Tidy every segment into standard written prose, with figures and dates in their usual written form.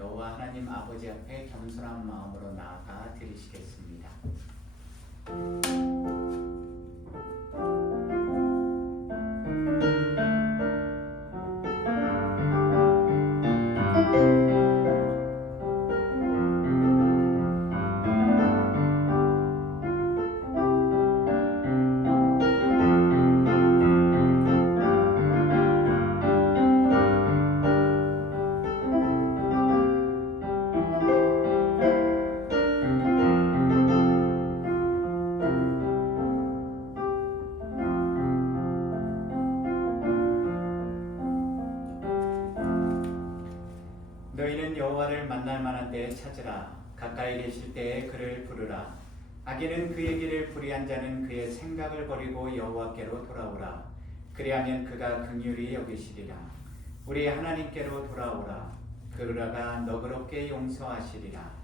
여호와 하나님 아버지 앞에 겸손한 마음으로 나아가 드리시겠습니다. 너희는 여호와를 만날 만한 때에 찾으라. 가까이 계실 때에 그를 부르라. 악인은 그의 길을 불의한 자는 그의 생각을 버리고 여호와께로 돌아오라. 그리하면 그가 긍휼히 여기시리라. 우리 하나님께로 돌아오라. 그러다가 너그럽게 용서하시리라.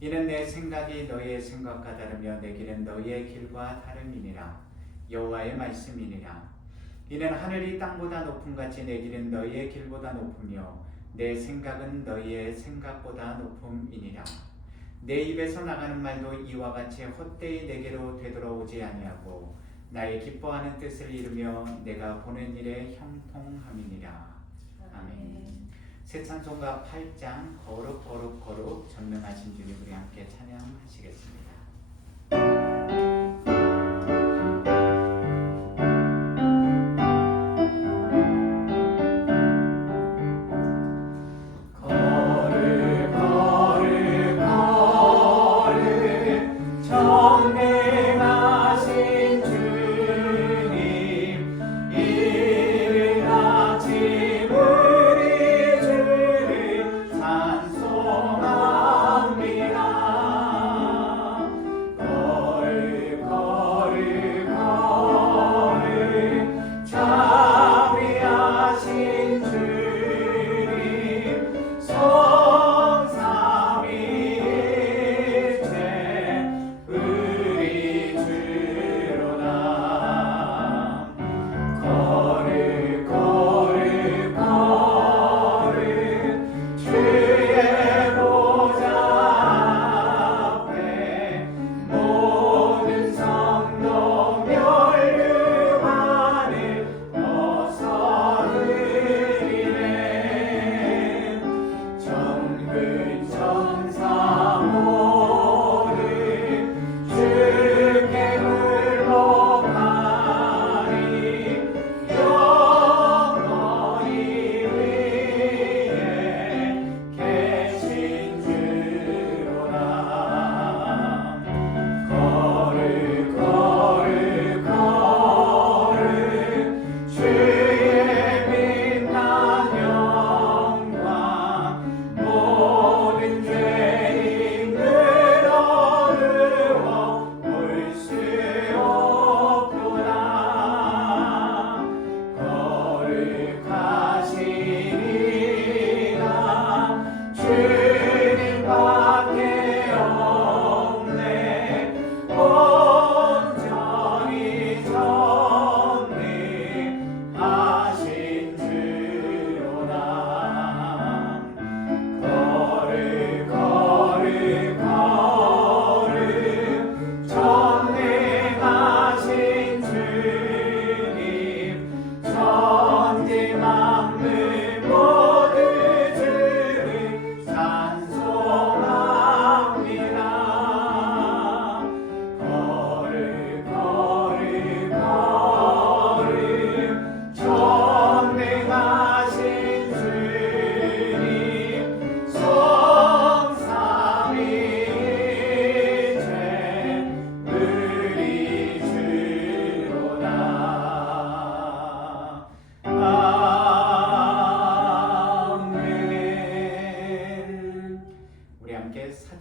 이는 내 생각이 너희의 생각과 다르며 내 길은 너희의 길과 다름이니라. 여호와의 말씀이니라. 이는 하늘이 땅보다 높음같이 내 길은 너희의 길보다 높으며 내 생각은 너희의 생각보다 높음이니라. 내 입에서 나가는 말도 이와 같이 헛되이 내게로 되돌아오지 아니하고 나의 기뻐하는 뜻을 이루며 내가 보는 일에 형통함이니라. 아멘. 새 찬송가 8장 거룩 거룩 거룩 전능하신 주님 우리 함께 찬양하시겠습니다.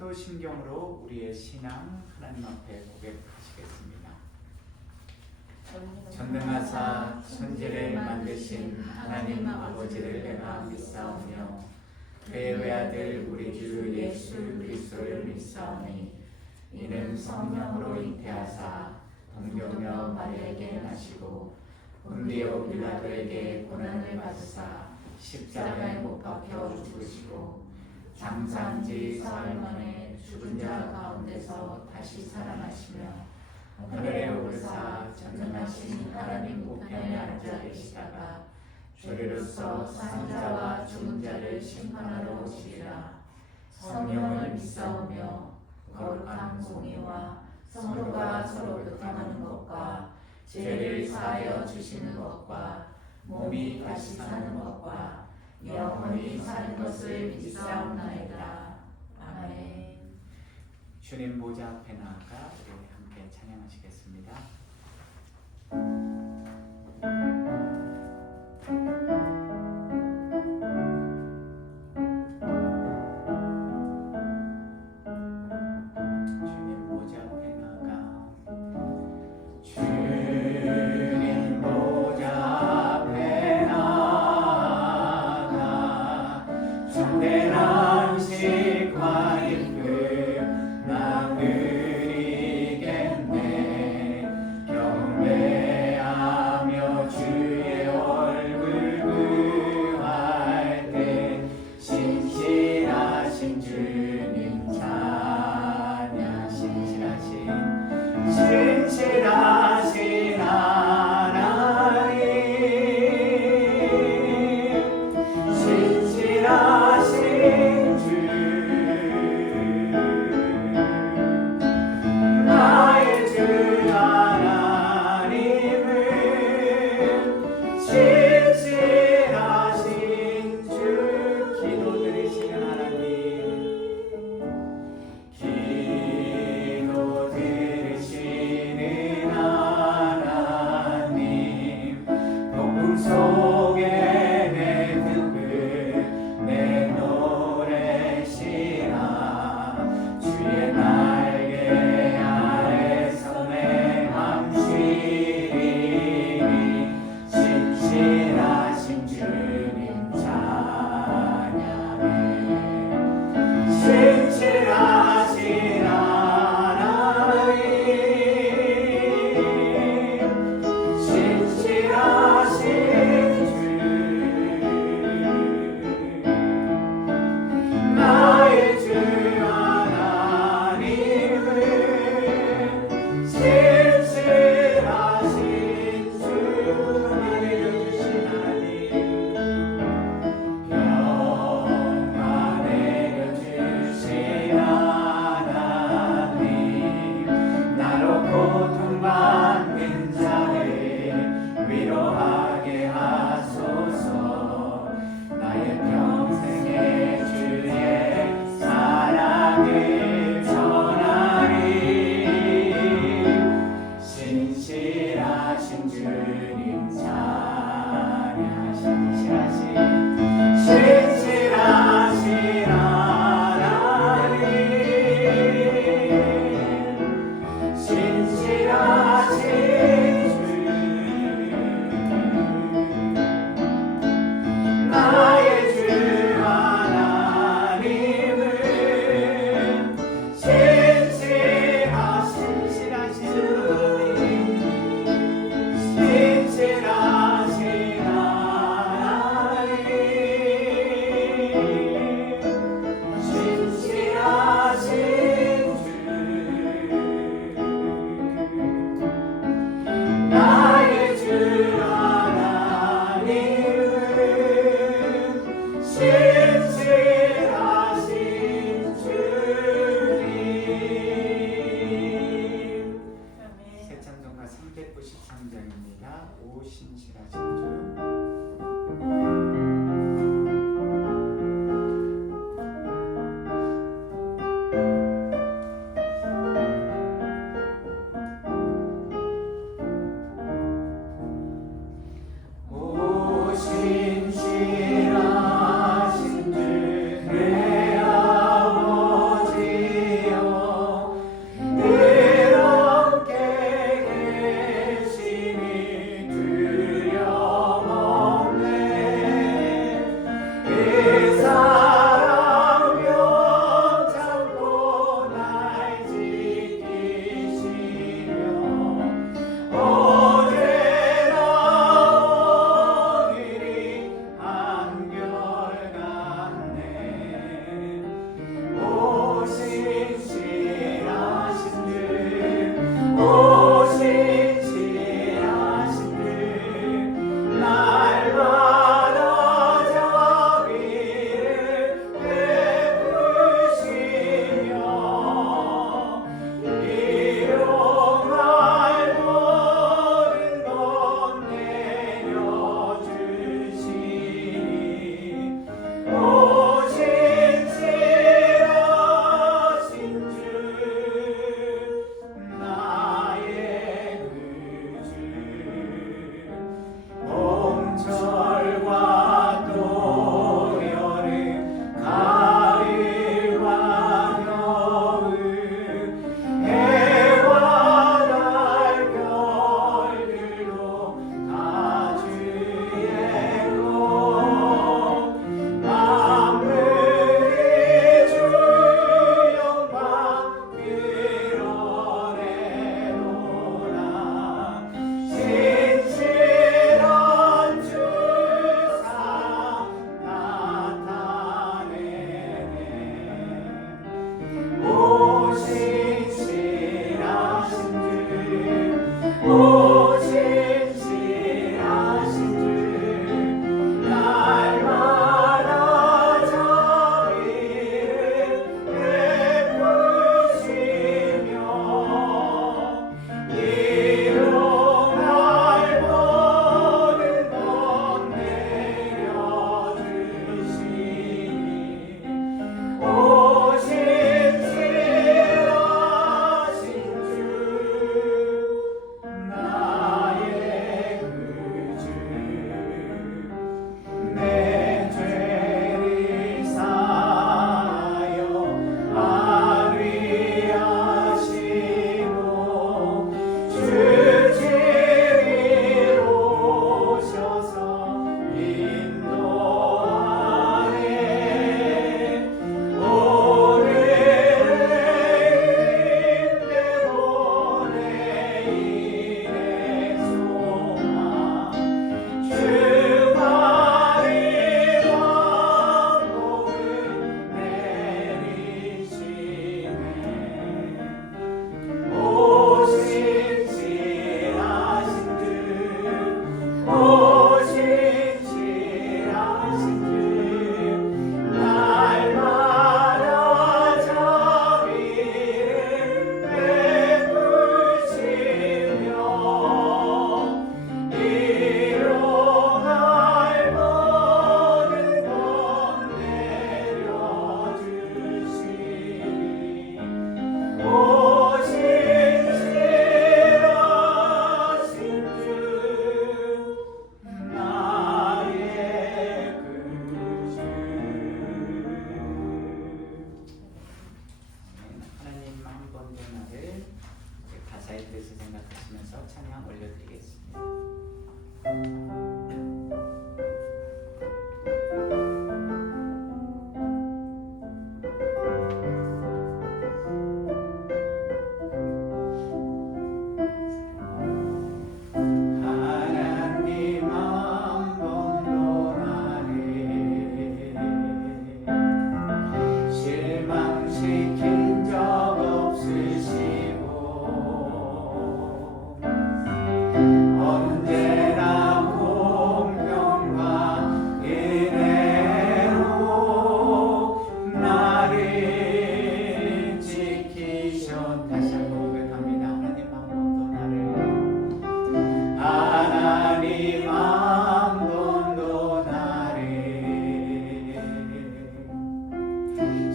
사도신경으로 우리의 신앙 하나님 앞에 고백하시겠습니다. 전능하사 천지를 만드신 하나님 아버지를 내가 믿사오며 그의 외아들 우리 주 예수 그리스도를 믿사오니 이는 성령으로 잉태하사 동정녀 마리아에게 나시고 본디오 빌라도에게 고난을 받으사 십자가에 못 박혀 죽으시고 산 지 사흘 만에 죽은 자 가운데서 다시 살아나시며 하늘에 오르사 전능하신 하나님 우편에 앉아 계시다가 주리로서 산 자와 죽은 자를 심판하러 오시리라. 성령을 믿사오며 거룩한 공의와 성도가 서로 교통하는 것과 죄를 사하여 주시는 것과 몸이 다시 사는 것과 영원히 사는 것을 믿사옵나이다. 아멘. 주님 보좌 앞에 나아가 우리 함께 찬양하시겠습니다. 주님 보좌 앞에 나아가 주님 보좌 앞에 나아가 참되란 식과 기쁨 나 누리겠네. 경배하며 주의 얼굴 구할 때 신실하신 주님 찬양. 신실하신 하나님, 신실하신 주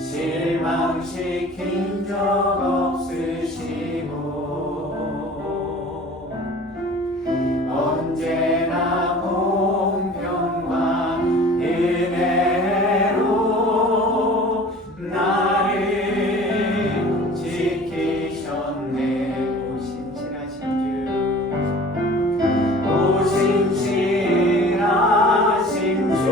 실망시킨 적 없으시고 언제나 공평과 은혜로 나를 지키셨네. 오신실하신 주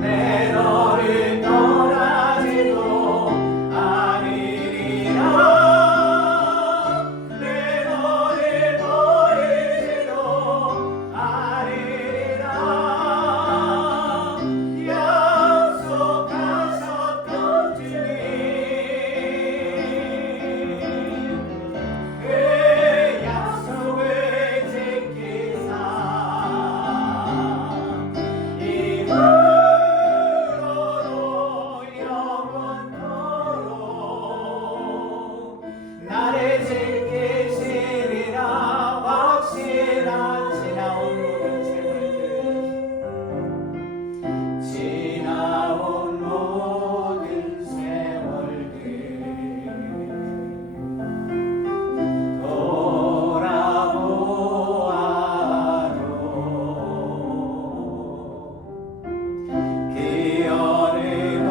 내 너를 떠나지도 않으리라. 내 너를 버리지도 않으리라. 약속하셨던 주님 그 약속을 지키사 이후로도 영원토록 나를 지키시리라. 확실한 지나온 모든 세월들 지나온 모든 세월들 돌아보아도 그 어느 것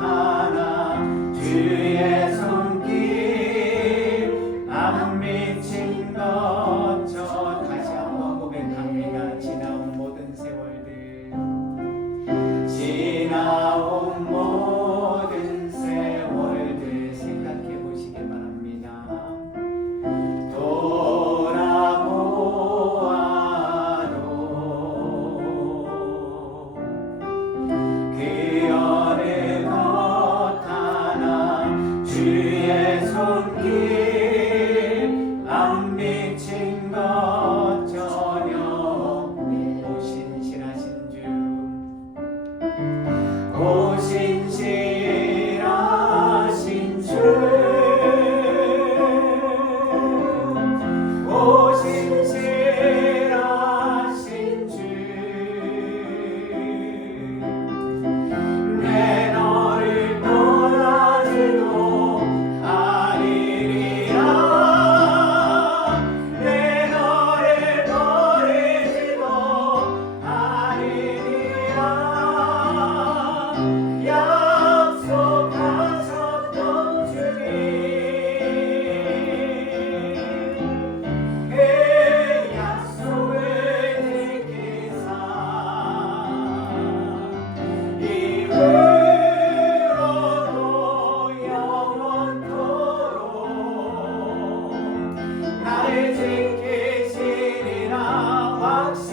하나 주의 손길 안 미친 것저 다시 한번 고백합니다. 지나온 모든 세월들 지나온 모든 세월들 생각해 보시기 바랍니다. 돌아보아도 그 어느 것 하나 주의 손길 안 미친 것 전혀 오신실하신 주 오신실하신 주 오신실하신 주 내 너를 떠나지도 않으리라. 내 너를 버리지도 않으리라. 약속하셨던 주님 그 약속을 지키사 이후로도 영원토록 나를 지키시리라. 확실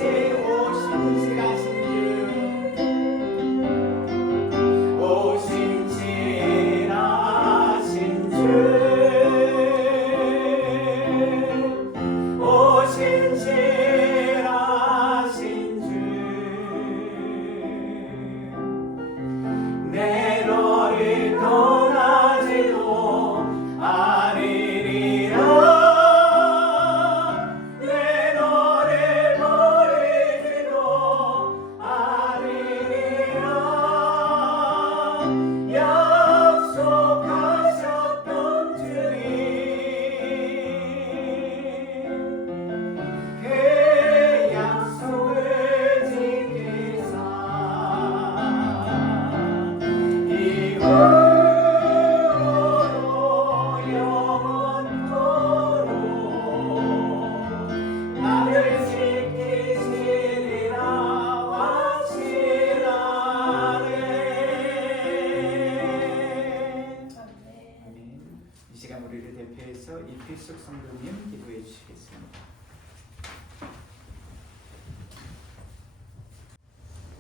오신실하신 주 오신실하신 주 오신실하신 주 내 너를 떠나지도 않으리라. 내 너를 버리지도 않으리라. 약속하셨던 주님 그 약속을 지키사 이후로도 영원토록 나를 지키시리라. 확실하네. 아멘. 이 시간 우리를 대표해서 이필숙 성도님 기도해 주시겠습니다.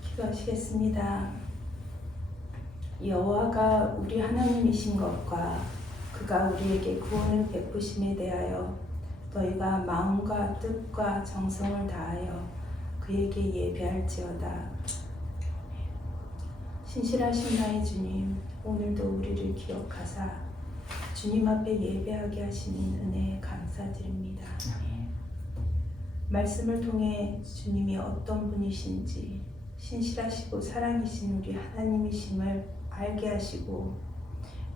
기도하시겠습니다. 여호와가 우리 하나님이신 것과 그가 우리에게 구원을 베푸심에 대하여 너희가 마음과 뜻과 정성을 다하여 그에게 예배할지어다. 신실하신 나의 주님, 오늘도 우리를 기억하사 주님 앞에 예배하게 하시는 은혜에 감사드립니다. 말씀을 통해 주님이 어떤 분이신지 신실하시고 사랑이신 우리 하나님이심을 알게 하시고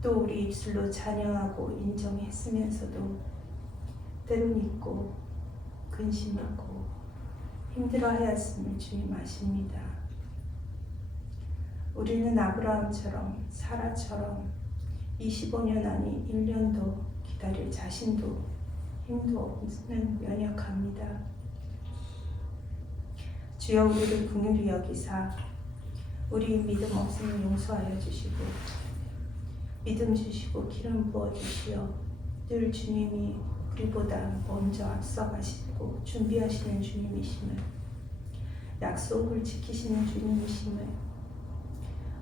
또 우리 입술로 찬양하고 인정했으면서도 때로 믿고 근심하고 힘들어하였음을 주님 아십니다. 우리는 아브라함처럼 사라처럼 25년 아니 1년도 기다릴 자신도 힘도 없는 연약합니다. 주여 우리를 긍휼히 여기사 우리 믿음 없음을 용서하여 주시고 믿음 주시고 기름 부어 주시어 늘 주님이 우리보다 먼저 앞서가시고 준비하시는 주님이심을 약속을 지키시는 주님이심을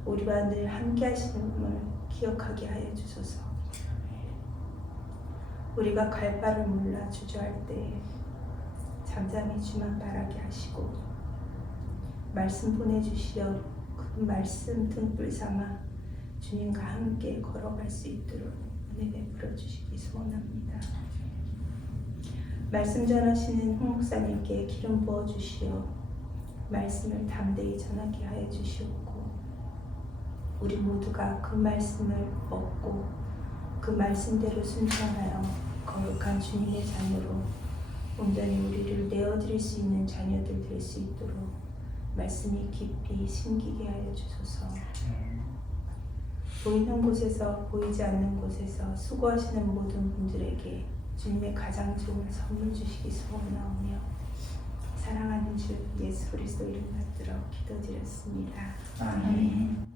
우리와 늘 함께 하시는을 기억하게 하여 주소서. 우리가 갈 바를 몰라 주저할 때 잠잠히 주만 바라게 하시고 말씀 보내주시어 그 말씀 등불 삼아 주님과 함께 걸어갈 수 있도록 은혜 베풀어 주시기 소원합니다. 말씀 전하시는 홍 목사님께 기름 부어 주시어 말씀을 담대히 전하게 하여 주시옵고 우리 모두가 그 말씀을 먹고 그 말씀대로 순종하여 거룩한 주님의 자녀로 온전히 우리를 내어드릴 수 있는 자녀들 될 수 있도록 말씀이 깊이 심기게 하여 주소서. 보이는 곳에서 보이지 않는 곳에서 수고하시는 모든 분들에게 주님의 가장 좋은 선물 주시기 소원하오며 사랑하는 주 예수 그리스도 이름 받들어 기도드렸습니다. 아멘.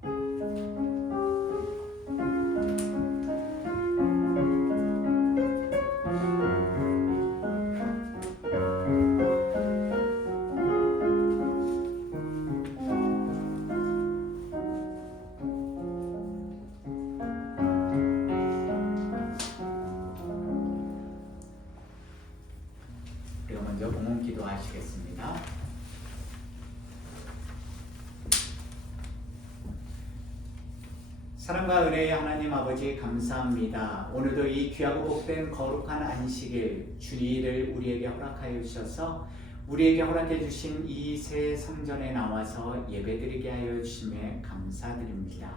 우리가 먼저 봉헌 기도하시겠습니다. 사랑과 은혜의 하나님 아버지 감사합니다. 오늘도 이 귀하고 복된 거룩한 안식일 주일을 우리에게 허락하여 주셔서 우리에게 허락해 주신 이 새 성전에 나와서 예배드리게 하여 주심에 감사드립니다.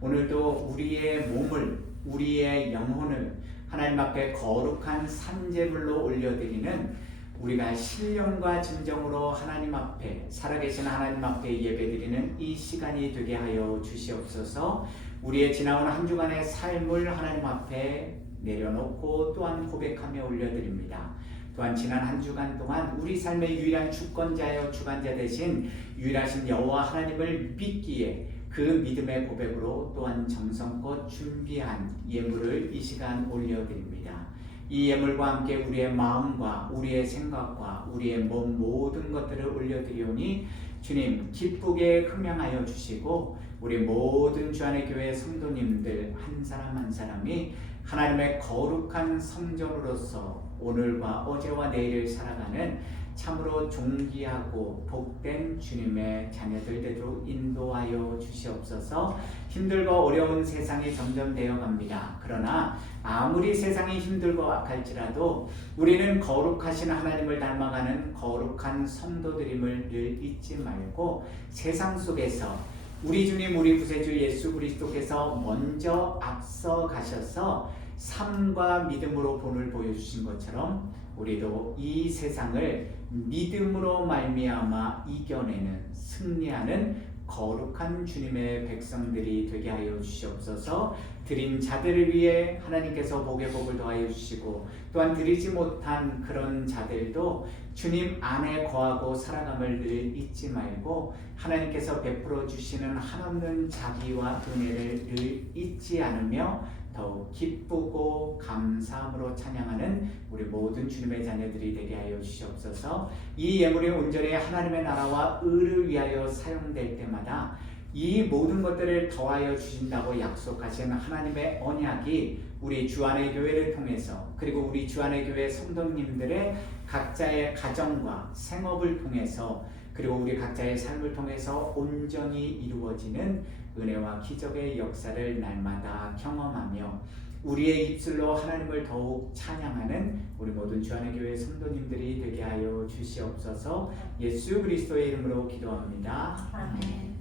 오늘도 우리의 몸을 우리의 영혼을 하나님 앞에 거룩한 산제물로 올려드리는 우리가 신령과 진정으로 하나님 앞에 살아계신 하나님 앞에 예배드리는 이 시간이 되게 하여 주시옵소서. 우리의 지나온 한 주간의 삶을 하나님 앞에 내려놓고 또한 고백하며 올려드립니다. 또한 지난 한 주간 동안 우리 삶의 유일한 주권자여 주관자 되신 유일하신 여호와 하나님을 믿기에 그 믿음의 고백으로 또한 정성껏 준비한 예물을 이 시간 올려드립니다. 이 예물과 함께 우리의 마음과 우리의 생각과 우리의 몸 모든 것들을 올려드리오니 주님 기쁘게 흠양하여 주시고 우리 모든 주안의 교회 성도님들 한 사람 한 사람이 하나님의 거룩한 성전으로서 오늘과 어제와 내일을 살아가는 참으로 존귀하고 복된 주님의 자녀들 되도록 인도하여 주시옵소서. 힘들고 어려운 세상이 점점 되어갑니다. 그러나 아무리 세상이 힘들고 악할지라도 우리는 거룩하신 하나님을 닮아가는 거룩한 성도들임을 늘 잊지 말고 세상 속에서 우리 주님 우리 구세주 예수 그리스도께서 먼저 앞서 가셔서 삶과 믿음으로 본을 보여주신 것처럼 우리도 이 세상을 믿음으로 말미암아 이겨내는 승리하는 거룩한 주님의 백성들이 되게 하여 주시옵소서. 드린 자들을 위해 하나님께서 복의 복을 더하여 주시고 또한 드리지 못한 그런 자들도 주님 안에 거하고 살아감을 늘 잊지 말고 하나님께서 베풀어 주시는 한없는 자비와 은혜를 늘 잊지 않으며 더욱 기쁘고 감사함으로 찬양하는 우리 모든 주님의 자녀들이 되게 하여 주시옵소서. 이 예물이 온전히 하나님의 나라와 의를 위하여 사용될 때마다 이 모든 것들을 더하여 주신다고 약속하신 하나님의 언약이 우리 주안의 교회를 통해서 그리고 우리 주안의 교회 성도님들의 각자의 가정과 생업을 통해서 그리고 우리 각자의 삶을 통해서 온전히 이루어지는 은혜와 기적의 역사를 날마다 경험하며 우리의 입술로 하나님을 더욱 찬양하는 우리 모든 주안의 교회 성도님들이 되게 하여 주시옵소서. 예수 그리스도의 이름으로 기도합니다. 아멘.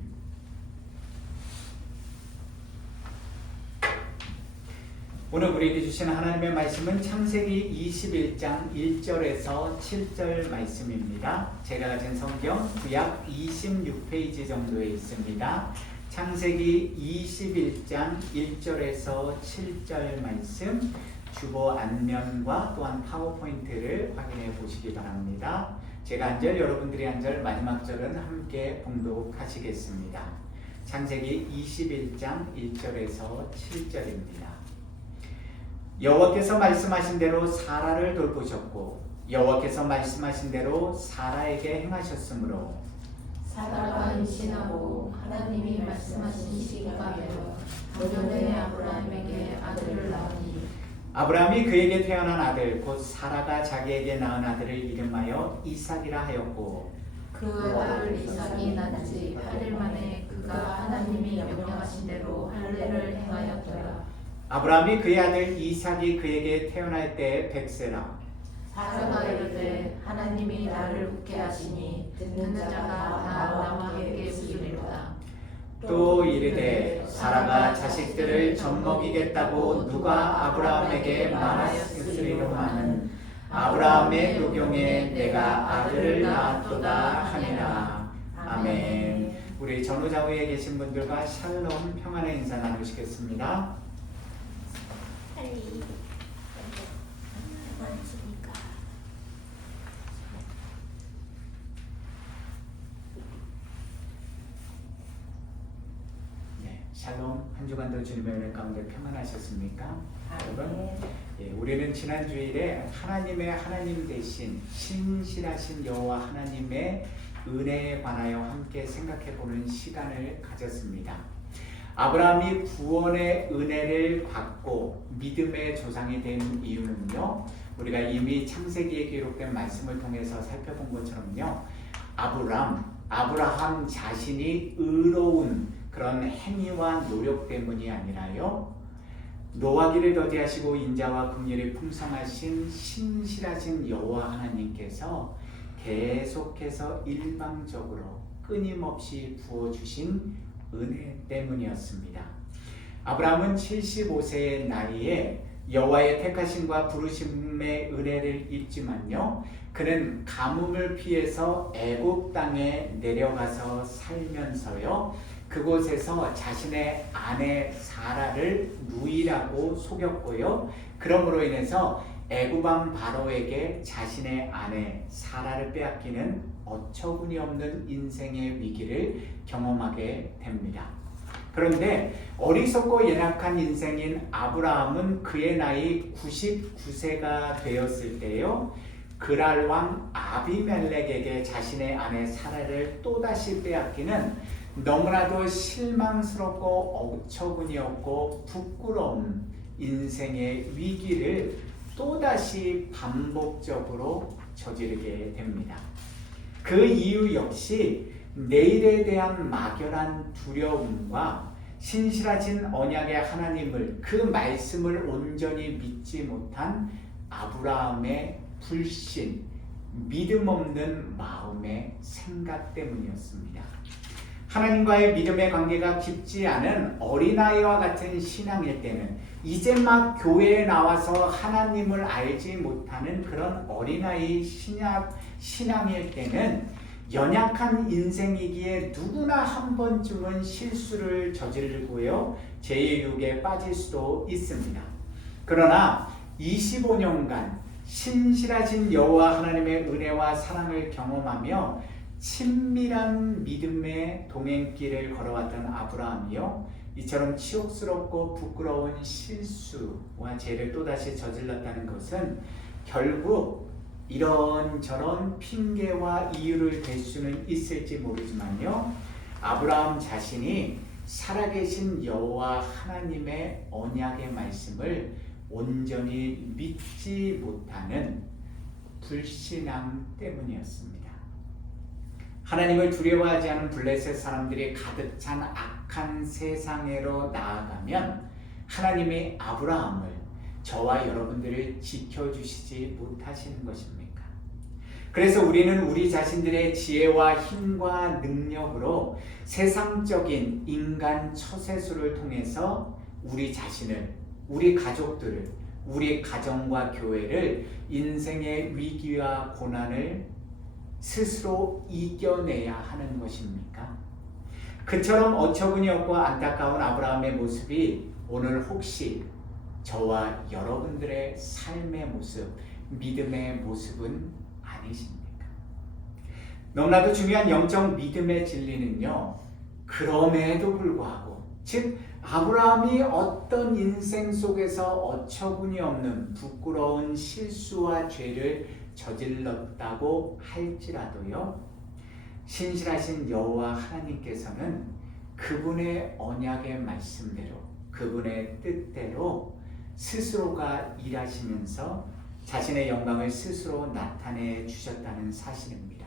오늘 우리에게 주신 하나님의 말씀은 창세기 21장 1절에서 7절 말씀입니다. 제가 가진 성경 구약 26페이지 정도에 있습니다. 창세기 21장 1절에서 7절 말씀 주보 앞면과 또한 파워포인트를 확인해 보시기 바랍니다. 제가 한 절, 여러분들이 한 절, 마지막 절은 함께 봉독하시겠습니다. 창세기 21장 1절에서 7절입니다. 여호와께서 말씀하신 대로 사라를 돌보셨고 여호와께서 말씀하신 대로 사라에게 행하셨으므로 사라가 임신하고 하나님이 말씀하신 시기가 되어 도전의 아브라함에게 아들을 낳으니 아브라함이 그에게 태어난 아들 곧 사라가 자기에게 낳은 아들을 이름하여 이삭이라 하였고 그 아들 이삭이 낳은 지 8일 만에 그가 하나님이 명령하신 대로 할례를 행하였더라. 아브라함이 그의 아들 이삭이 그에게 태어날 때 백세라. 사라가 이르되 하나님이 나를 웃게 하시니 듣는 자가 나와 함께 웃으리로다. 또 이르되 사라가 자식들을 젖먹이겠다고 누가 아브라함에게 말하였으리로마는 아브라함의 노경에 내가 아들을 낳았도다 하니라. 아멘. 우리 전후좌우에 계신 분들과 샬롬 평안의 인사 나누시겠습니다. 빨리 많으시니까 네, 샬롬. 한 주간도 주님의 은혜 가운데 평안하셨습니까? 여러분, 우리는 지난 주일에 하나님 대신 신실하신 여호와 하나님의 은혜에 관하여 함께 생각해보는 시간을 가졌습니다. 아브라함이 구원의 은혜를 받고 믿음의 조상이 된 이유는요, 우리가 이미 창세기에 기록된 말씀을 통해서 살펴본 것처럼요, 아브라함 자신이 의로운 그런 행위와 노력 때문이 아니라요, 노하기를 더디하시고 인자와 긍휼이 풍성하신 신실하신 여호와 하나님께서 계속해서 일방적으로 끊임없이 부어주신 은혜 때문이었습니다. 아브라함은 75세의 나이에 여호와의 택하심과 부르심의 은혜를 입지만요, 그는 가뭄을 피해서 애굽 땅에 내려가서 살면서요, 그곳에서 자신의 아내 사라를 누이라고 속였고요, 그러므로 인해서 애굽왕 바로에게 자신의 아내 사라를 빼앗기는 어처구니 없는 인생의 위기를 경험하게 됩니다. 그런데 어리석고 연약한 인생인 아브라함은 그의 나이 99세가 되었을 때요, 그랄 왕 아비멜렉에게 자신의 아내 사라를 또다시 빼앗기는 너무나도 실망스럽고 어처구니 없고 부끄러운 인생의 위기를 또다시 반복적으로 저지르게 됩니다. 그 이유 역시 내일에 대한 막연한 두려움과 신실하신 언약의 하나님을, 그 말씀을 온전히 믿지 못한 아브라함의 불신, 믿음 없는 마음의 생각 때문이었습니다. 하나님과의 믿음의 관계가 깊지 않은 어린아이와 같은 신앙일 때는, 이제 막 교회에 나와서 하나님을 알지 못하는 그런 어린아이 신앙일 때는 연약한 인생이기에 누구나 한 번쯤은 실수를 저지르고요, 죄의 유혹에 빠질 수도 있습니다. 그러나 25년간 신실하신 여호와 하나님의 은혜와 사랑을 경험하며 친밀한 믿음의 동행길을 걸어왔던 아브라함이요, 이처럼 치욕스럽고 부끄러운 실수와 죄를 또다시 저질렀다는 것은 결국 이런저런 핑계와 이유를 댈 수는 있을지 모르지만요, 아브라함 자신이 살아계신 여호와 하나님의 언약의 말씀을 온전히 믿지 못하는 불신앙 때문이었습니다. 하나님을 두려워하지 않은 블레셋 사람들이 가득 찬 악한 세상으로 나아가면 하나님이 아브라함을, 저와 여러분들을 지켜주시지 못하시는 것입니까? 그래서 우리는 우리 자신들의 지혜와 힘과 능력으로 세상적인 인간 처세술을 통해서 우리 자신을, 우리 가족들을, 우리 가정과 교회를 인생의 위기와 고난을 스스로 이겨내야 하는 것입니까? 그처럼 어처구니 없고 안타까운 아브라함의 모습이 오늘 혹시 저와 여러분들의 삶의 모습, 믿음의 모습은 아니십니까? 너무나도 중요한 영적 믿음의 진리는요, 그럼에도 불구하고, 즉 아브라함이 어떤 인생 속에서 어처구니 없는 부끄러운 실수와 죄를 저질렀다고 할지라도요, 신실하신 여호와 하나님께서는 그분의 언약의 말씀대로, 그분의 뜻대로 스스로가 일하시면서 자신의 영광을 스스로 나타내 주셨다는 사실입니다.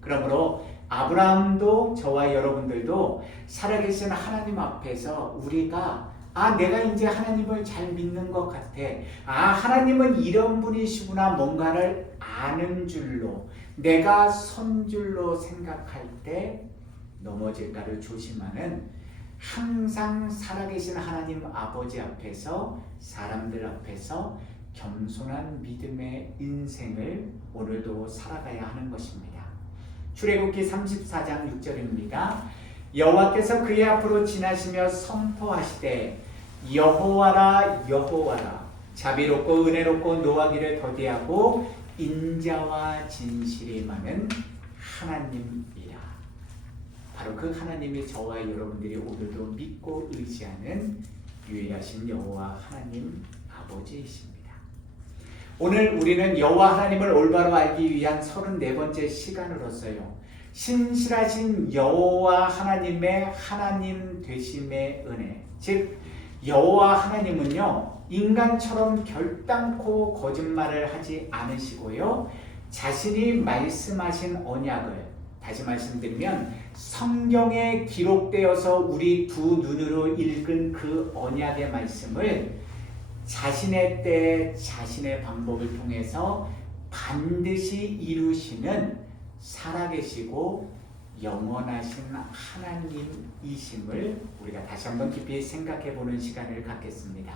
그러므로 아브라함도 저와 여러분들도 살아계신 하나님 앞에서 우리가 내가 이제 하나님을 잘 믿는 것 같아. 하나님은 이런 분이시구나. 뭔가를 아는 줄로, 내가 선 줄로 생각할 때 넘어질까를 조심하는, 항상 살아계신 하나님 아버지 앞에서, 사람들 앞에서 겸손한 믿음의 인생을 오늘도 살아가야 하는 것입니다. 출애굽기 34장 6절입니다. 여호와께서 그의 앞으로 지나시며 선포하시되 여호와라 여호와라, 자비롭고 은혜롭고 노하기를 더디하고 인자와 진실이 많은 하나님이라. 바로 그 하나님이 저와 여러분들이 오늘도 믿고 의지하는 유일하신 여호와 하나님 아버지이십니다. 오늘 우리는 여호와 하나님을 올바로 알기 위한 34번째 시간으로서요, 신실하신 여호와 하나님의 하나님 되심의 은혜, 즉 여호와 하나님은요, 인간처럼 결단코 거짓말을 하지 않으시고요, 자신이 말씀하신 언약을, 다시 말씀드리면 성경에 기록되어서 우리 두 눈으로 읽은 그 언약의 말씀을 자신의 때, 자신의 방법을 통해서 반드시 이루시는 살아계시고 영원하신 하나님이심을 우리가 다시 한번 깊이 생각해보는 시간을 갖겠습니다.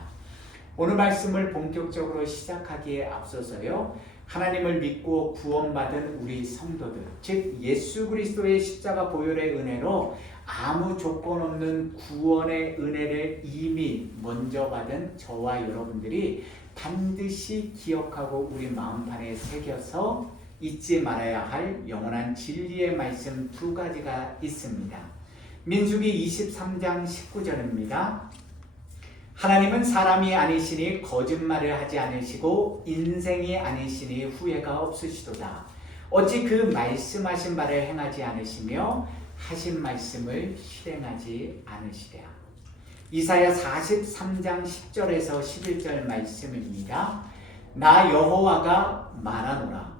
오늘 말씀을 본격적으로 시작하기에 앞서서요, 하나님을 믿고 구원받은 우리 성도들, 즉 예수 그리스도의 십자가 보혈의 은혜로 아무 조건 없는 구원의 은혜를 이미 먼저 받은 저와 여러분들이 반드시 기억하고 우리 마음판에 새겨서 잊지 말아야 할 영원한 진리의 말씀 두 가지가 있습니다. 민수기 23장 19절입니다. 하나님은 사람이 아니시니 거짓말을 하지 않으시고 인생이 아니시니 후회가 없으시도다. 어찌 그 말씀하신 바를 행하지 않으시며 하신 말씀을 실행하지 않으시랴. 이사야 43장 10절에서 11절 말씀입니다. 나 여호와가 말하노라.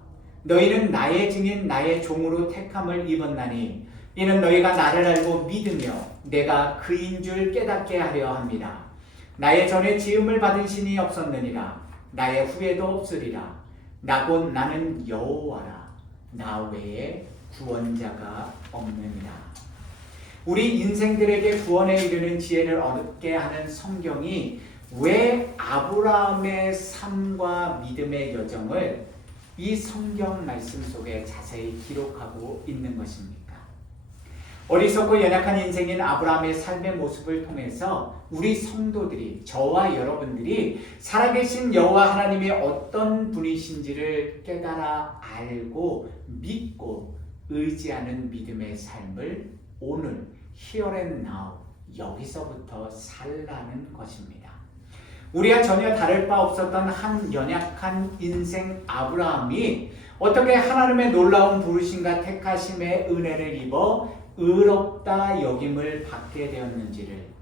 너희는 나의 증인 나의 종으로 택함을 입었나니 이는 너희가 나를 알고 믿으며 내가 그인 줄 깨닫게 하려 함이라. 나의 전에 지음을 받은 신이 없었느니라. 나의 후에도 없으리라. 나 곧 나는 여호와라. 나 외에 구원자가 없느니라. 우리 인생들에게 구원에 이르는 지혜를 얻게 하는 성경이 왜 아브라함의 삶과 믿음의 여정을 이 성경 말씀 속에 자세히 기록하고 있는 것입니까? 어리석고 연약한 인생인 아브라함의 삶의 모습을 통해서 우리 성도들이, 저와 여러분들이 살아계신 여호와 하나님이 어떤 분이신지를 깨달아 알고 믿고 의지하는 믿음의 삶을 오늘 Here and Now 여기서부터 살라는 것입니다. 우리와 전혀 다를 바 없었던 한 연약한 인생 아브라함이 어떻게 하나님의 놀라운 부르심과 택하심의 은혜를 입어 의롭다 여김을 받게 되었는지를,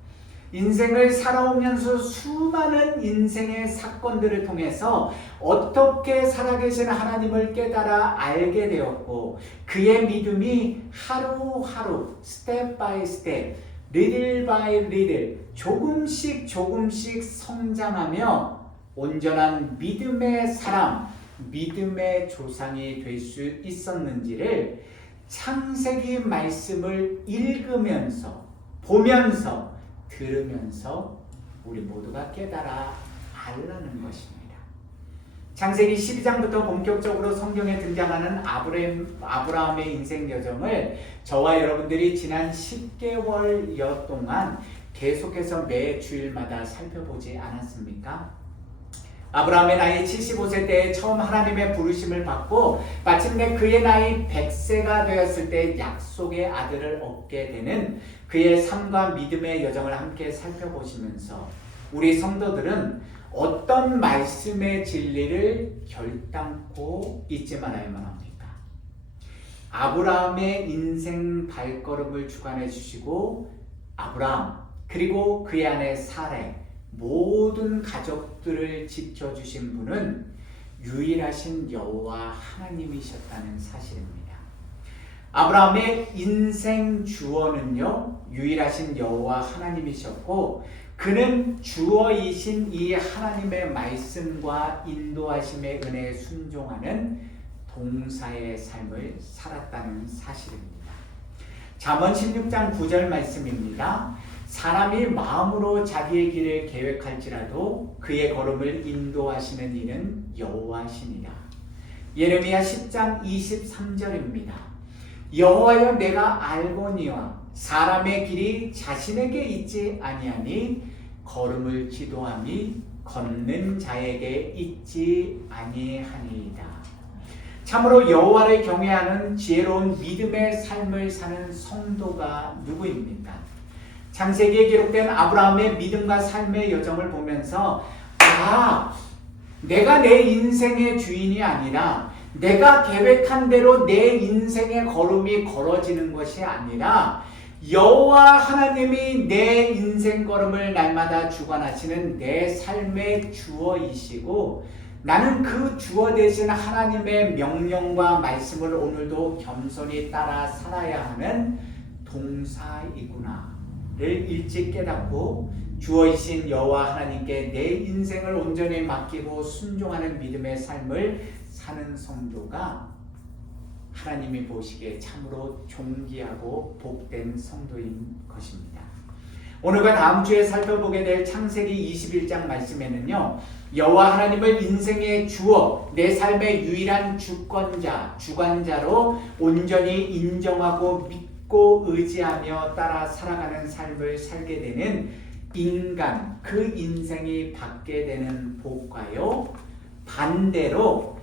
인생을 살아오면서 수많은 인생의 사건들을 통해서 어떻게 살아계신 하나님을 깨달아 알게 되었고, 그의 믿음이 하루하루 스텝 바이 스텝 little by little 조금씩 성장하며 온전한 믿음의 사람, 믿음의 조상이 될 수 있었는지를 창세기 말씀을 읽으면서 보면서 들으면서 우리 모두가 깨달아 알라는 것입니다. 창세기 12장부터 본격적으로 성경에 등장하는 아브라함의 인생 여정을 저와 여러분들이 지난 10개월여 동안 계속해서 매 주일마다 살펴보지 않았습니까? 아브라함의 나이 75세 때에 처음 하나님의 부르심을 받고 마침내 그의 나이 100세가 되었을 때 약속의 아들을 얻게 되는 그의 삶과 믿음의 여정을 함께 살펴보시면서 우리 성도들은 어떤 말씀의 진리를 결단코 잊지 말아야만 합니까? 아브라함의 인생 발걸음을 주관해 주시고 아브라함 그리고 그의 아내 사레 모든 가족들을 지켜주신 분은 유일하신 여호와 하나님이셨다는 사실입니다. 아브라함의 인생 주어는요 유일하신 여호와 하나님이셨고 그는 주어이신 이 하나님의 말씀과 인도하심의 은혜에 순종하는 동사의 삶을 살았다는 사실입니다. 잠언 16장 9절 말씀입니다. 사람이 마음으로 자기의 길을 계획할지라도 그의 걸음을 인도하시는 이는 여호와시니라. 예레미야 10장 23절입니다. 여호와여 내가 알거니와 사람의 길이 자신에게 있지 아니하니 걸음을 지도함이 걷는 자에게 있지 아니하니이다. 참으로 여호와를 경외하는 지혜로운 믿음의 삶을 사는 성도가 누구입니까? 창세기에 기록된 아브라함의 믿음과 삶의 여정을 보면서 내가 내 인생의 주인이 아니라 내가 계획한 대로 내 인생의 걸음이 걸어지는 것이 아니라 여호와 하나님이 내 인생 걸음을 날마다 주관하시는 내 삶의 주어이시고 나는 그 주어 되신 하나님의 명령과 말씀을 오늘도 겸손히 따라 살아야 하는 동사이구나 를 일찍 깨닫고 주어이신 여호와 하나님께 내 인생을 온전히 맡기고 순종하는 믿음의 삶을 사는 성도가 하나님이 보시기에 참으로 존귀하고 복된 성도인 것입니다. 오늘과 다음 주에 살펴보게 될 창세기 21장 말씀에는요 여호와 하나님을 인생의 주어, 내 삶의 유일한 주관자로 온전히 인정하고 믿고 의지하며 따라 살아가는 삶을 살게 되는 인간, 그 인생이 받게 되는 복과요 반대로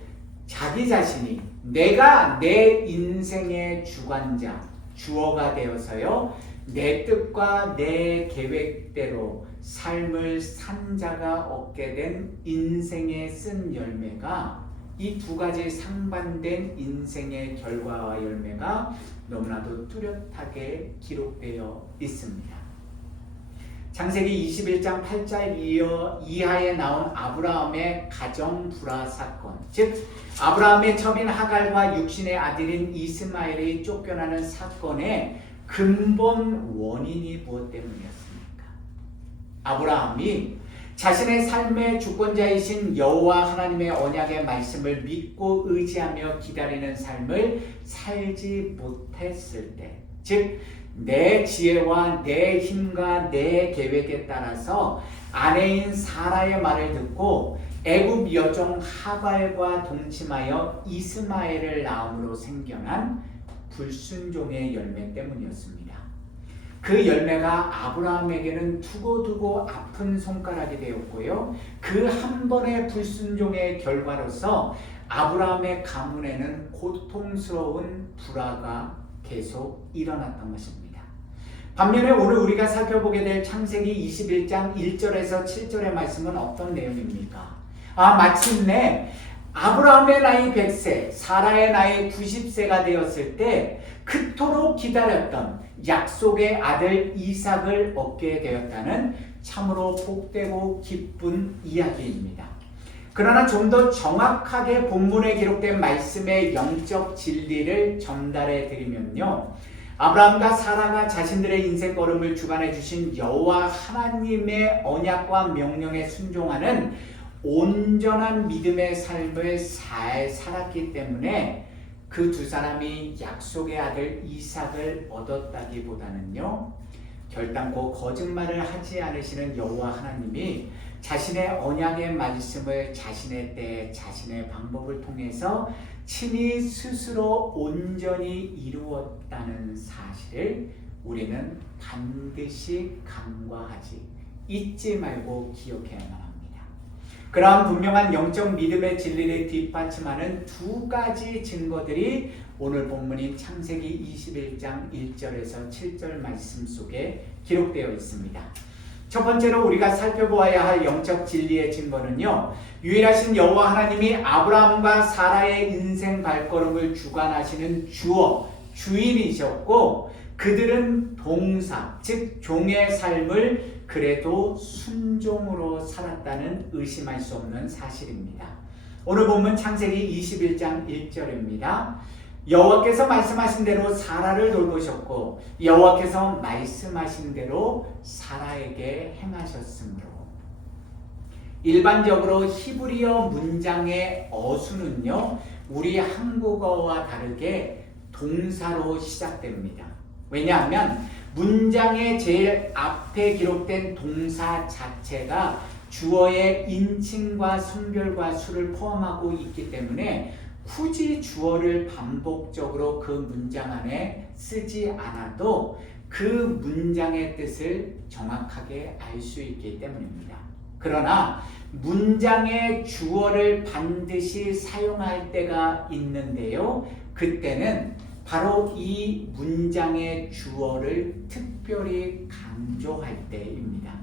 자기 자신이 내가 내 인생의 주관자, 주어가 되어서요 내 뜻과 내 계획대로 삶을 산 자가 얻게 된 인생의 쓴 열매가 이 두 가지 상반된 인생의 결과와 열매가 너무나도 뚜렷하게 기록되어 있습니다. 창세기 21장 8절 이하에 나온 아브라함의 가정 불화 사건, 즉 아브라함의 첩인 하갈과 육신의 아들인 이스마엘이 쫓겨나는 사건의 근본 원인이 무엇 때문이었습니까? 아브라함이 자신의 삶의 주권자이신 여호와 하나님의 언약의 말씀을 믿고 의지하며 기다리는 삶을 살지 못했을 때, 즉 내 지혜와 내 힘과 내 계획에 따라서 아내인 사라의 말을 듣고 애굽 여종 하갈과 동침하여 이스마엘을 낳음으로 생겨난 불순종의 열매 때문이었습니다. 그 열매가 아브라함에게는 두고두고 아픈 손가락이 되었고요. 그 한 번의 불순종의 결과로서 아브라함의 가문에는 고통스러운 불화가 계속 일어났던 것입니다. 반면에 오늘 우리가 살펴보게 될 창세기 21장 1절에서 7절의 말씀은 어떤 내용입니까? 마침내 아브라함의 나이 100세, 사라의 나이 90세가 되었을 때 그토록 기다렸던 약속의 아들 이삭을 얻게 되었다는 참으로 복되고 기쁜 이야기입니다. 그러나 좀 더 정확하게 본문에 기록된 말씀의 영적 진리를 전달해 드리면요, 아브라함과 사라가 자신들의 인생 걸음을 주관해 주신 여호와 하나님의 언약과 명령에 순종하는 온전한 믿음의 삶을 살았기 때문에 그 두 사람이 약속의 아들 이삭을 얻었다기보다는요, 결단코 거짓말을 하지 않으시는 여호와 하나님이 자신의 언약의 말씀을 자신의 때 자신의 방법을 통해서 친히 스스로 온전히 이루었다는 사실을 우리는 반드시 간과하지 잊지 말고 기억해야만 합니다. 그러한 분명한 영적 믿음의 진리를 뒷받침하는 두 가지 증거들이 오늘 본문인 창세기 21장 1절에서 7절 말씀 속에 기록되어 있습니다. 첫 번째로 우리가 살펴보아야 할 영적 진리의 증거는요, 유일하신 여호와 하나님이 아브라함과 사라의 인생 발걸음을 주관하시는 주인이셨고, 그들은 동사, 즉 종의 삶을 그래도 순종으로 살았다는 의심할 수 없는 사실입니다. 오늘 본문 창세기 21장 1절입니다. 여호와께서 말씀하신 대로 사라를 돌보셨고 여호와께서 말씀하신 대로 사라에게 행하셨으므로. 일반적으로 히브리어 문장의 어수는요, 우리 한국어와 다르게 동사로 시작됩니다. 왜냐하면 문장의 제일 앞에 기록된 동사 자체가 주어의 인칭과 성별과 수를 포함하고 있기 때문에 굳이 주어를 반복적으로 그 문장 안에 쓰지 않아도 그 문장의 뜻을 정확하게 알 수 있기 때문입니다. 그러나 문장의 주어를 반드시 사용할 때가 있는데요, 그때는 바로 이 문장의 주어를 특별히 강조할 때입니다.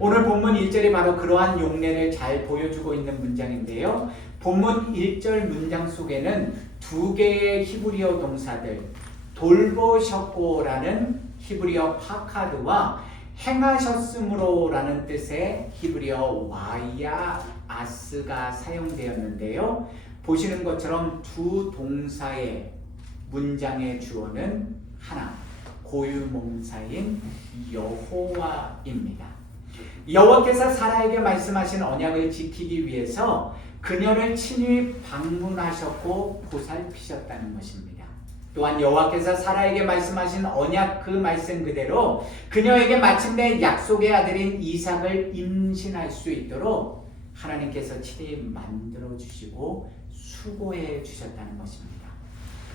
오늘 본문 1절이 바로 그러한 용례를 잘 보여주고 있는 문장인데요, 본문 1절 문장 속에는 두 개의 히브리어 동사들, 돌보셨고라는 히브리어 파카드와 행하셨으므로라는 뜻의 히브리어 와야아스가 사용되었는데요, 보시는 것처럼 두 동사의 문장의 주어는 하나, 고유명사인 여호와입니다. 여호와께서 사라에게 말씀하신 언약을 지키기 위해서 그녀를 친히 방문하셨고 보살피셨다는 것입니다. 또한 여호와께서 사라에게 말씀하신 언약 그 말씀 그대로 그녀에게 마침내 약속의 아들인 이삭을 임신할 수 있도록 하나님께서 친히 만들어 주시고 수고해 주셨다는 것입니다.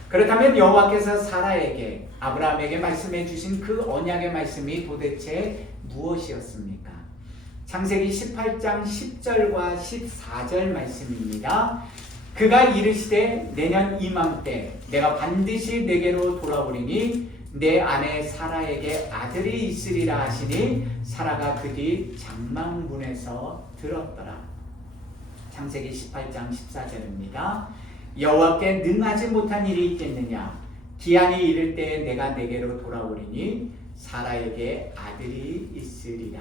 그렇다면 여호와께서 사라에게, 아브라함에게 말씀해 주신 그 언약의 말씀이 도대체 무엇이었습니까? 창세기 18장 10절과 14절 말씀입니다. 그가 이르시되 내년 이맘때 내가 반드시 내게로 돌아오리니 내 아내 사라에게 아들이 있으리라 하시니 사라가 그 뒤 장막문에서 들었더라. 창세기 18장 14절입니다. 여호와께 능하지 못한 일이 있겠느냐? 기한이 이를 때에 내가 내게로 돌아오리니 사라에게 아들이 있으리라.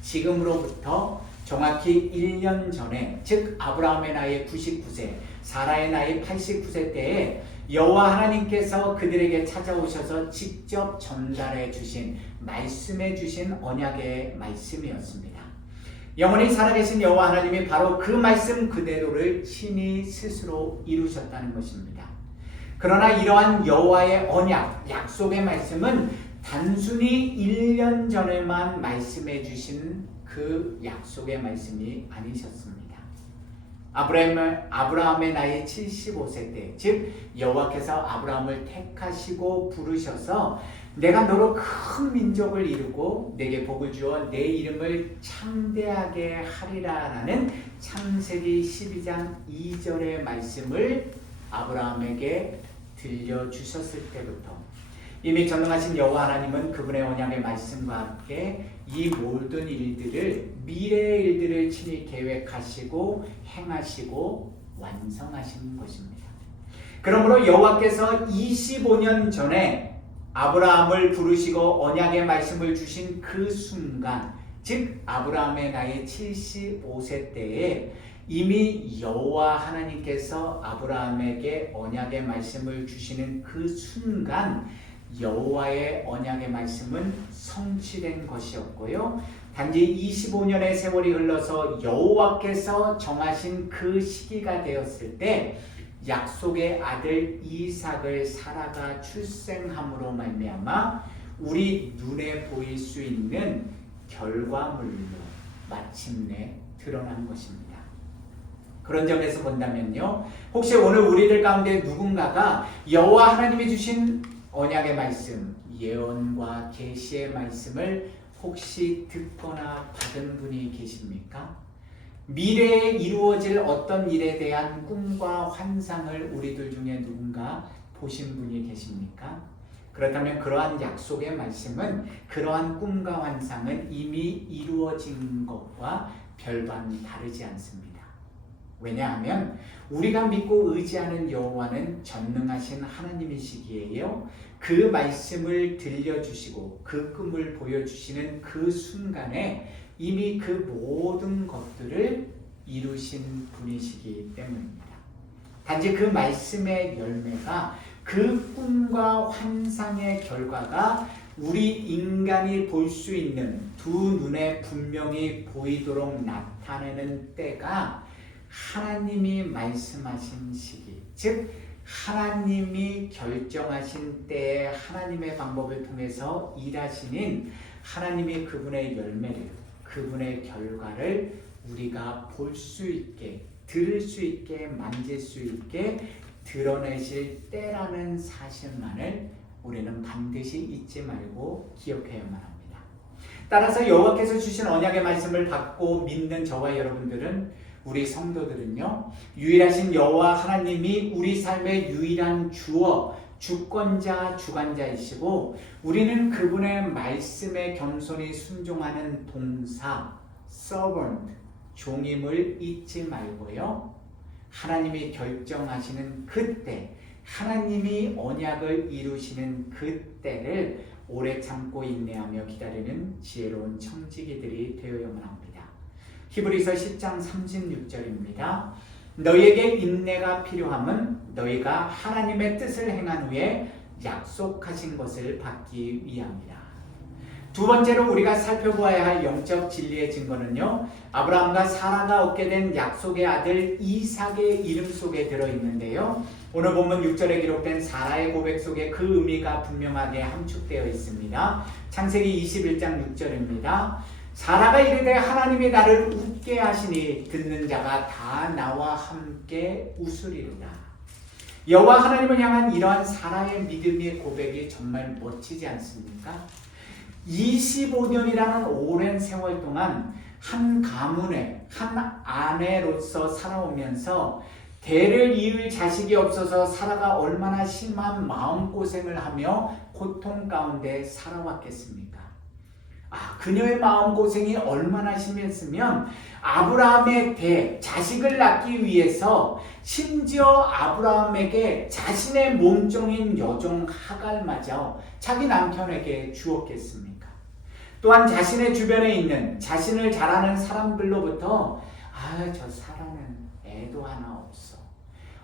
지금으로부터 정확히 1년 전에, 즉 아브라함의 나이 99세, 사라의 나이 89세 때에 여호와 하나님께서 그들에게 찾아오셔서 직접 전달해 주신, 말씀해 주신 언약의 말씀이었습니다. 영원히 살아계신 여호와 하나님이 바로 그 말씀 그대로를 친히 스스로 이루셨다는 것입니다. 그러나 이러한 여호와의 언약, 약속의 말씀은 단순히 1년 전에만 말씀해 주신 그 약속의 말씀이 아니셨습니다. 아브라함의 나이 75세 때, 즉 여호와께서 아브라함을 택하시고 부르셔서 내가 너로 큰 민족을 이루고 내게 복을 주어 내 이름을 창대하게 하리라라는 창세기 12장 2절의 말씀을 아브라함에게 들려주셨을 때부터 이미 전능하신 여호와 하나님은 그분의 언약의 말씀과 함께 이 모든 일들을, 미래의 일들을 친히 계획하시고 행하시고 완성하신 것입니다. 그러므로 여호와께서 25년 전에 아브라함을 부르시고 언약의 말씀을 주신 그 순간, 즉 아브라함의 나이 75세 때에 이미 여호와 하나님께서 아브라함에게 언약의 말씀을 주시는 그 순간 여호와의 언약의 말씀은 성취된 것이었고요. 단지 25년의 세월이 흘러서 여호와께서 정하신 그 시기가 되었을 때 약속의 아들 이삭을 사라가 출생함으로 말미암아 우리 눈에 보일 수 있는 결과물로 마침내 드러난 것입니다. 그런 점에서 본다면요, 혹시 오늘 우리들 가운데 누군가가 여호와 하나님이 주신 언약의 말씀, 예언과 계시의 말씀을 혹시 듣거나 받은 분이 계십니까? 미래에 이루어질 어떤 일에 대한 꿈과 환상을 우리들 중에 누군가 보신 분이 계십니까? 그렇다면 그러한 약속의 말씀은, 그러한 꿈과 환상은 이미 이루어진 것과 별반 다르지 않습니다. 왜냐하면 우리가 믿고 의지하는 여호와는 전능하신 하나님이시기에요, 그 말씀을 들려주시고 그 꿈을 보여주시는 그 순간에 이미 그 모든 것들을 이루신 분이시기 때문입니다. 단지 그 말씀의 열매가, 그 꿈과 환상의 결과가 우리 인간이 볼 수 있는 두 눈에 분명히 보이도록 나타내는 때가 하나님이 말씀하신 시기, 즉 하나님이 결정하신 때에 하나님의 방법을 통해서 일하시는 하나님이 그분의 열매를, 그분의 결과를 우리가 볼 수 있게, 들을 수 있게, 만질 수 있게 드러내실 때라는 사실만을 우리는 반드시 잊지 말고 기억해야만 합니다. 따라서 여호와께서 주신 언약의 말씀을 받고 믿는 저와 여러분들은, 우리 성도들은요, 유일하신 여호와 하나님이 우리 삶의 유일한 주어, 주권자, 주관자이시고 우리는 그분의 말씀에 겸손히 순종하는 동사, servant, 종임을 잊지 말고요, 하나님이 결정하시는 그때, 하나님이 언약을 이루시는 그때를 오래 참고 인내하며 기다리는 지혜로운 청지기들이 되어야만 합니다. 히브리서 10장 36절입니다. 너희에게 인내가 필요함은 너희가 하나님의 뜻을 행한 후에 약속하신 것을 받기 위함이라. 두 번째로 우리가 살펴보아야 할 영적 진리의 증거는요, 아브라함과 사라가 얻게 된 약속의 아들 이삭의 이름 속에 들어있는데요, 오늘 본문 6절에 기록된 사라의 고백 속에 그 의미가 분명하게 함축되어 있습니다. 창세기 21장 6절입니다. 사라가 이르되 하나님이 나를 웃게 하시니 듣는 자가 다 나와 함께 웃으리로다. 여호와 하나님을 향한 이러한 사라의 믿음의 고백이 정말 멋지지 않습니까? 25년이라는 오랜 세월 동안 한 가문의 한 아내로서 살아오면서 대를 이을 자식이 없어서 사라가 얼마나 심한 마음고생을 하며 고통 가운데 살아왔겠습니까? 그녀의 마음고생이 얼마나 심했으면 아브라함의 자식을 낳기 위해서 심지어 아브라함에게 자신의 몸종인 여종 하갈마저 자기 남편에게 주었겠습니까? 또한 자신의 주변에 있는 자신을 잘 아는 사람들로부터 저 사라는 애도 하나 없어,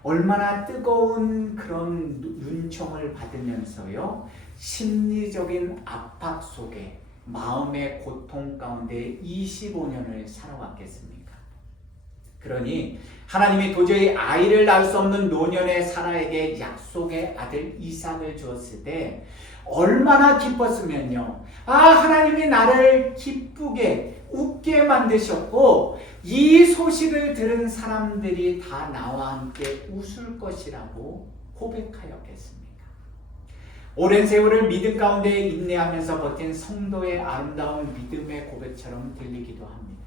얼마나 뜨거운 그런 눈총을 받으면서요, 심리적인 압박 속에 마음의 고통 가운데 25년을 살아왔겠습니까? 그러니 하나님이 도저히 아이를 낳을 수 없는 노년의 사라에게 약속의 아들 이삭을 주었을 때 얼마나 기뻤으면요, 하나님이 나를 기쁘게 웃게 만드셨고 이 소식을 들은 사람들이 다 나와 함께 웃을 것이라고 고백하였겠습니다. 오랜 세월을 믿음 가운데 인내하면서 버틴 성도의 아름다운 믿음의 고백처럼 들리기도 합니다.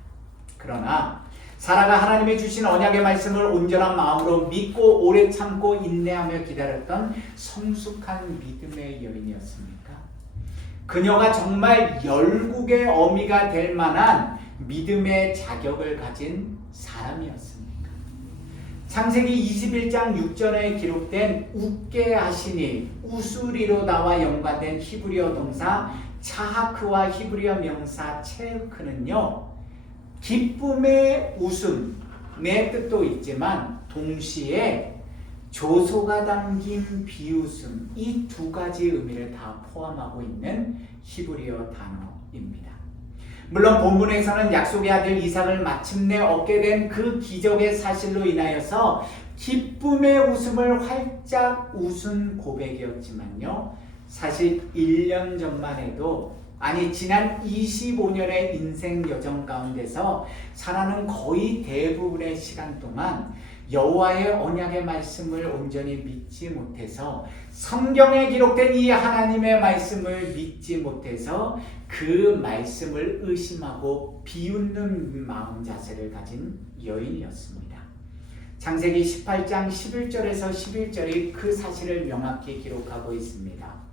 그러나 사라가 하나님이 주신 언약의 말씀을 온전한 마음으로 믿고 오래 참고 인내하며 기다렸던 성숙한 믿음의 여인이었습니까? 그녀가 정말 열국의 어미가 될 만한 믿음의 자격을 가진 사람이었습니다. 창세기 21장 6절에 기록된 웃게 하시니 웃으리로다와 연관된 히브리어 동사 차하크와 히브리어 명사 체흐크는요, 기쁨의 웃음, 뜻도 있지만 동시에 조소가 담긴 비웃음, 이 두 가지 의미를 다 포함하고 있는 히브리어 단어입니다. 물론 본문에서는 약속의 아들 이삭을 마침내 얻게 된 그 기적의 사실로 인하여서 기쁨의 웃음을 활짝 웃은 고백이었지만요, 사실 1년 전만 해도, 아니 지난 25년의 인생 여정 가운데서 사라는 거의 대부분의 시간 동안 여호와의 언약의 말씀을 온전히 믿지 못해서, 성경에 기록된 이 하나님의 말씀을 믿지 못해서 그 말씀을 의심하고 비웃는 마음 자세를 가진 여인이었습니다. 창세기 18장 11절에서 11절이 그 사실을 명확히 기록하고 있습니다.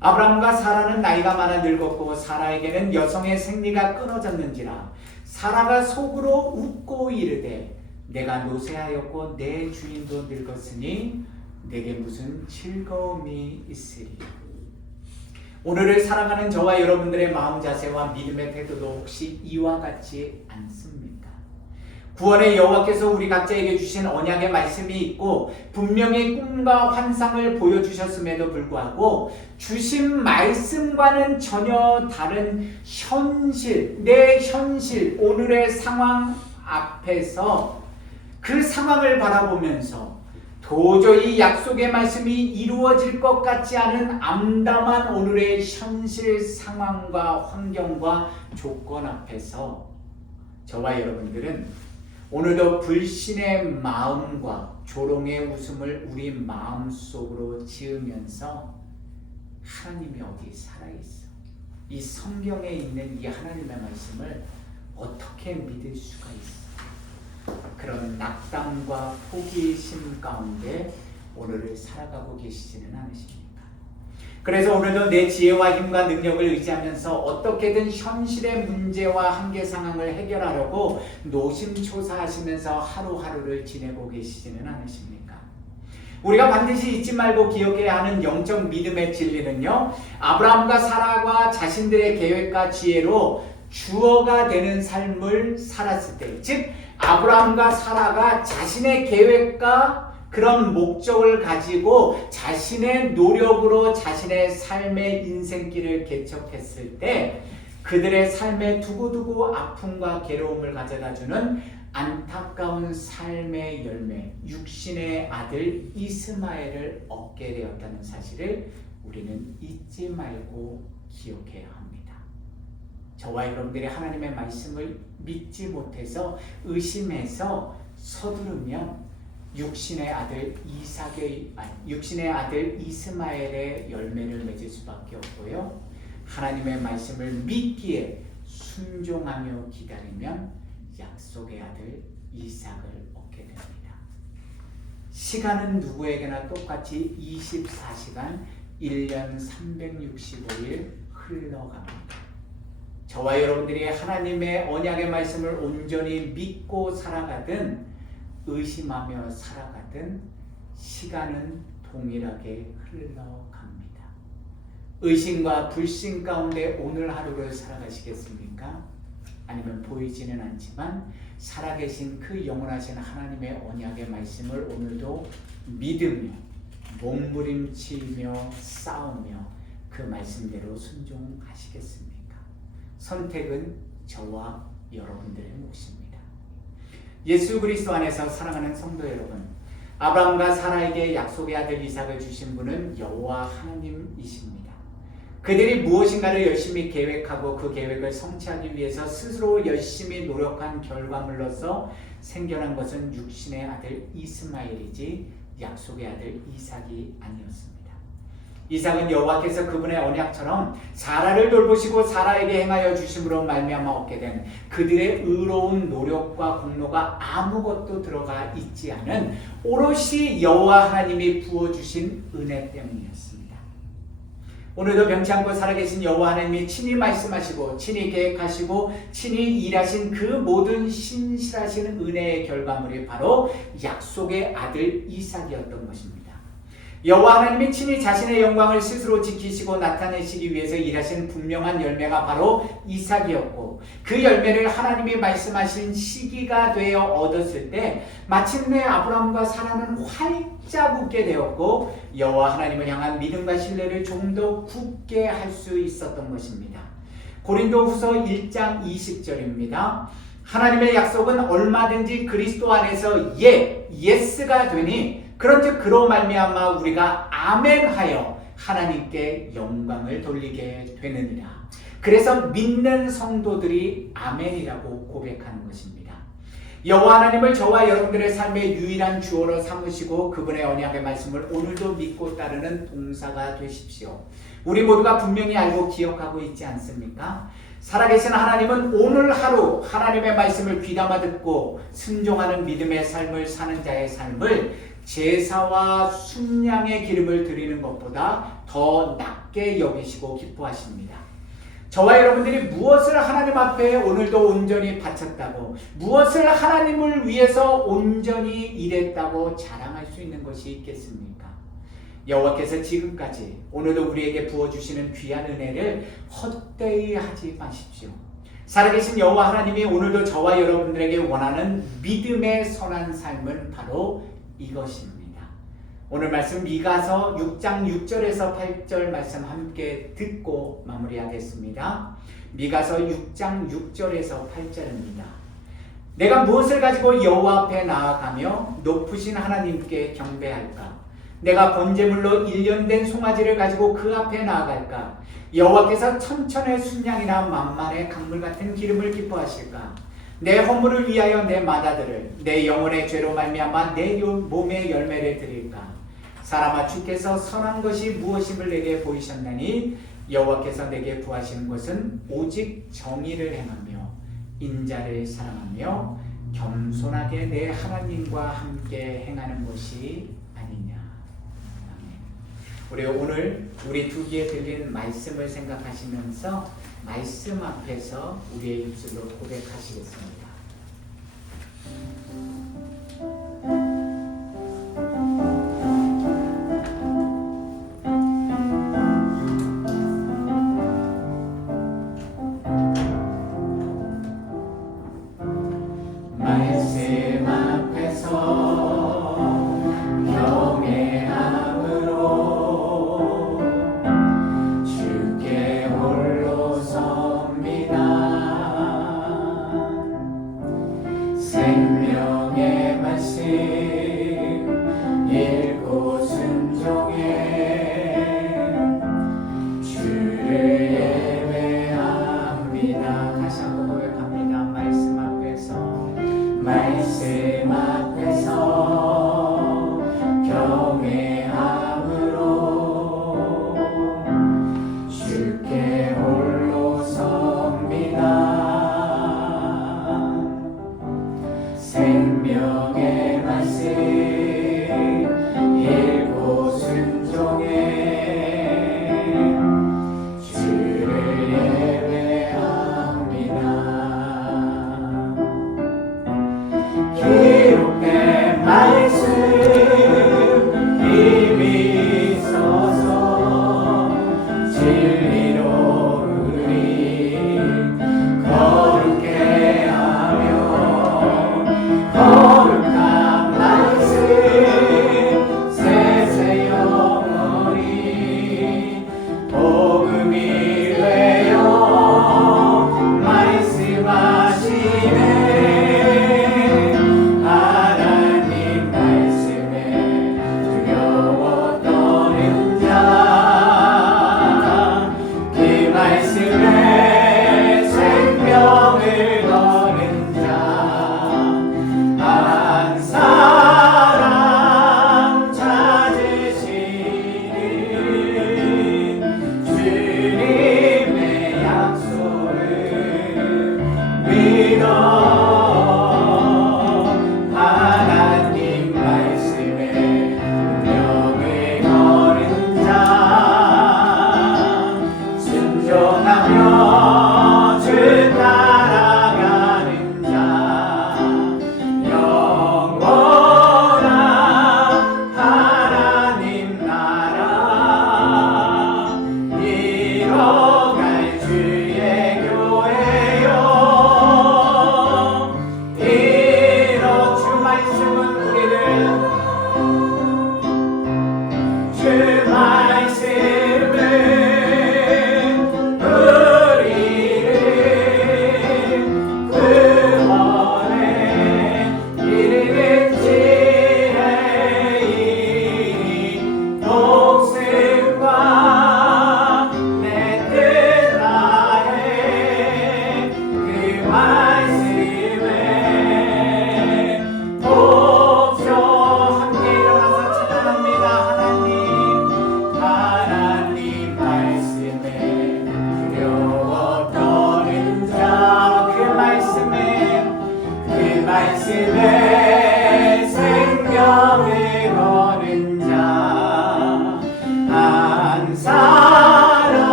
아브라함과 사라는 나이가 많아 늙었고 사라에게는 여성의 생리가 끊어졌는지라 사라가 속으로 웃고 이르되 내가 노쇠하였고 내 주인도 늙었으니 내게 무슨 즐거움이 있으리. 오늘을 살아가는 저와 여러분들의 마음 자세와 믿음의 태도도 혹시 이와 같지 않습니까? 구원의 여호와께서 우리 각자에게 주신 언약의 말씀이 있고 분명히 꿈과 환상을 보여주셨음에도 불구하고 주신 말씀과는 전혀 다른 현실, 내 현실, 오늘의 상황 앞에서 그 상황을 바라보면서 도저히 약속의 말씀이 이루어질 것 같지 않은 암담한 오늘의 현실 상황과 환경과 조건 앞에서 저와 여러분들은 오늘도 불신의 마음과 조롱의 웃음을 우리 마음속으로 지으면서 하나님이 어디 살아있어? 이 성경에 있는 이 하나님의 말씀을 어떻게 믿을 수가 있어? 그런 낙담과 포기심 가운데 오늘을 살아가고 계시지는 않으십니까? 그래서 오늘도 내 지혜와 힘과 능력을 의지하면서 어떻게든 현실의 문제와 한계 상황을 해결하려고 노심초사하시면서 하루하루를 지내고 계시지는 않으십니까? 우리가 반드시 잊지 말고 기억해야 하는 영적 믿음의 진리는요, 아브라함과 사라가 자신들의 계획과 지혜로 주어가 되는 삶을 살았을 때, 즉 아브라함과 사라가 자신의 계획과 그런 목적을 가지고 자신의 노력으로 자신의 삶의 인생길을 개척했을 때 그들의 삶에 두고두고 아픔과 괴로움을 가져다주는 안타까운 삶의 열매, 육신의 아들 이스마엘을 얻게 되었다는 사실을 우리는 잊지 말고 기억해야 합니다. 저와 여러분들이 하나님의 말씀을 믿지 못해서 의심해서 서두르면 육신의 아들 이스마엘의 열매를 맺을 수밖에 없고요. 하나님의 말씀을 믿기에 순종하며 기다리면 약속의 아들 이삭을 얻게 됩니다. 시간은 누구에게나 똑같이 24시간 1년 365일 흘러갑니다. 저와 여러분들이 하나님의 언약의 말씀을 온전히 믿고 살아가든 의심하며 살아가든 시간은 동일하게 흘러갑니다. 의심과 불신 가운데 오늘 하루를 살아가시겠습니까? 아니면 보이지는 않지만 살아계신 그 영원하신 하나님의 언약의 말씀을 오늘도 믿으며 몸부림치며 싸우며 그 말씀대로 순종하시겠습니까? 선택은 저와 여러분들의 몫입니다. 예수 그리스도 안에서 사랑하는 성도 여러분, 아브라함과 사라에게 약속의 아들 이삭을 주신 분은 여호와 하나님이십니다. 그들이 무엇인가를 열심히 계획하고 그 계획을 성취하기 위해서 스스로 열심히 노력한 결과물로서 생겨난 것은 육신의 아들 이스마엘이지 약속의 아들 이삭이 아니었습니다. 이삭은 여호와께서 그분의 언약처럼 사라를 돌보시고 사라에게 행하여 주심으로 말미암아 얻게 된 그들의 의로운 노력과 공로가 아무것도 들어가 있지 않은 오롯이 여호와 하나님이 부어주신 은혜 때문이었습니다. 오늘도 변치 않고 살아계신 여호와 하나님이 친히 말씀하시고 친히 계획하시고 친히 일하신 그 모든 신실하신 은혜의 결과물이 바로 약속의 아들 이삭이었던 것입니다. 여호와 하나님이 친히 자신의 영광을 스스로 지키시고 나타내시기 위해서 일하신 분명한 열매가 바로 이삭이었고, 그 열매를 하나님이 말씀하신 시기가 되어 얻었을 때 마침내 아브라함과 사라는 활짝 웃게 되었고, 여호와 하나님을 향한 믿음과 신뢰를 좀 더 굳게 할 수 있었던 것입니다. 고린도후서 1장 20절입니다. 하나님의 약속은 얼마든지 그리스도 안에서 예스가 되니 그런즉 그로 말미암아 우리가 아멘하여 하나님께 영광을 돌리게 되느니라. 그래서 믿는 성도들이 아멘이라고 고백하는 것입니다. 여호와 하나님을 저와 여러분들의 삶의 유일한 주어로 삼으시고 그분의 언약의 말씀을 오늘도 믿고 따르는 봉사가 되십시오. 우리 모두가 분명히 알고 기억하고 있지 않습니까? 살아계신 하나님은 오늘 하루 하나님의 말씀을 귀담아 듣고 순종하는 믿음의 삶을 사는 자의 삶을 제사와 순양의 기름을 드리는 것보다 더 낮게 여기시고 기뻐하십니다. 저와 여러분들이 무엇을 하나님 앞에 오늘도 온전히 바쳤다고, 무엇을 하나님을 위해서 온전히 일했다고 자랑할 수 있는 것이 있겠습니까? 여호와께서 지금까지 오늘도 우리에게 부어주시는 귀한 은혜를 헛되이 하지 마십시오. 살아계신 여호와 하나님이 오늘도 저와 여러분들에게 원하는 믿음의 선한 삶은 바로 이것입니다. 오늘 말씀 미가서 6장 6절에서 8절 말씀 함께 듣고 마무리하겠습니다. 미가서 6장 6절에서 8절입니다. 내가 무엇을 가지고 여호와 앞에 나아가며 높으신 하나님께 경배할까? 내가 번제물로 1년 된 송아지를 가지고 그 앞에 나아갈까? 여호와께서 천천의 순양이나 만만의 강물 같은 기름을 기뻐하실까? 내 허물을 위하여 내 맏아들을, 내 영혼의 죄로 말미암아 내 몸의 열매를 드릴까? 사람아, 주께서 선한 것이 무엇임을 내게 보이셨나니 여호와께서 내게 구하시는 것은 오직 정의를 행하며 인자를 사랑하며 겸손하게 내 하나님과 함께 행하는 것이 아니냐. 아멘. 우리 오늘 우리 두 귀에 들린 말씀을 생각하시면서 말씀 앞에서 우리의 입술로 고백하시겠습니다. 말씀 앞에서 경외함으로 주께 홀로 섭니다. 생명의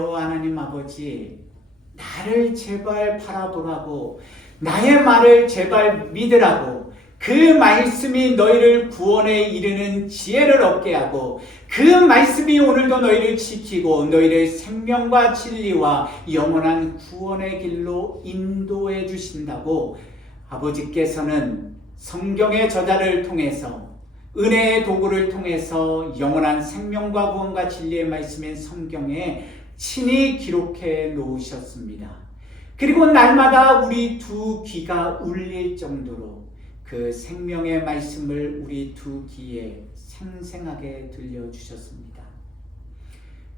여호와 하나님 아버지, 나를 제발 바라보라고, 나의 말을 제발 믿으라고, 그 말씀이 너희를 구원에 이르는 지혜를 얻게 하고, 그 말씀이 오늘도 너희를 지키고 너희를 생명과 진리와 영원한 구원의 길로 인도해 주신다고 아버지께서는 성경의 저자를 통해서, 은혜의 도구를 통해서 영원한 생명과 구원과 진리의 말씀인 성경에 친히 기록해 놓으셨습니다. 그리고 날마다 우리 두 귀가 울릴 정도로 그 생명의 말씀을 우리 두 귀에 생생하게 들려주셨습니다.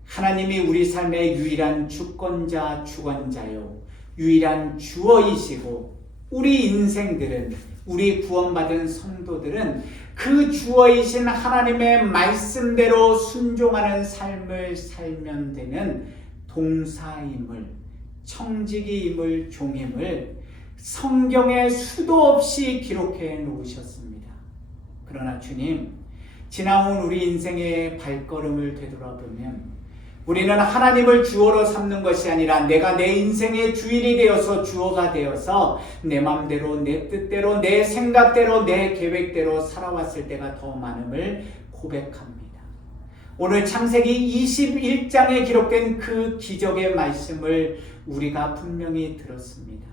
하나님이 우리 삶의 유일한 주권자, 주관자요, 유일한 주어이시고, 우리 인생들은, 우리 구원받은 성도들은 그 주어이신 하나님의 말씀대로 순종하는 삶을 살면 되는 동사임을, 청지기임을, 종임을 성경에 수도 없이 기록해 놓으셨습니다. 그러나 주님, 지나온 우리 인생의 발걸음을 되돌아보면 우리는 하나님을 주어로 삼는 것이 아니라 내가 내 인생의 주인이 되어서 주어가 되어서 내 마음대로, 내 뜻대로, 내 생각대로, 내 계획대로 살아왔을 때가 더 많음을 고백합니다. 오늘 창세기 21장에 기록된 그 기적의 말씀을 우리가 분명히 들었습니다.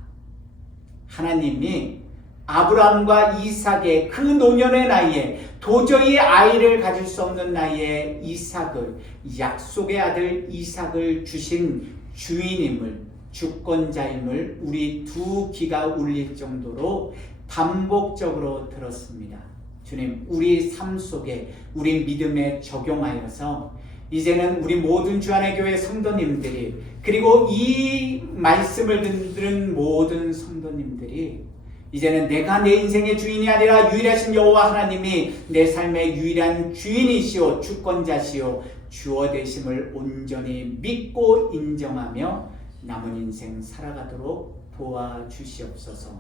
하나님이 아브라함과 이삭의 그 노년의 나이에, 도저히 아이를 가질 수 없는 나이에 이삭을, 약속의 아들 이삭을 주신 주인임을, 주권자임을 우리 두 귀가 울릴 정도로 반복적으로 들었습니다. 주님, 우리 삶 속에 우리 믿음에 적용하여서 이제는 우리 모든 주안의 교회 성도님들이, 그리고 이 말씀을 듣는 모든 성도님들이 이제는 내가 내 인생의 주인이 아니라 유일하신 여호와 하나님이 내 삶의 유일한 주인이시오, 주권자시오, 주어 되심을 온전히 믿고 인정하며 남은 인생 살아가도록 도와주시옵소서.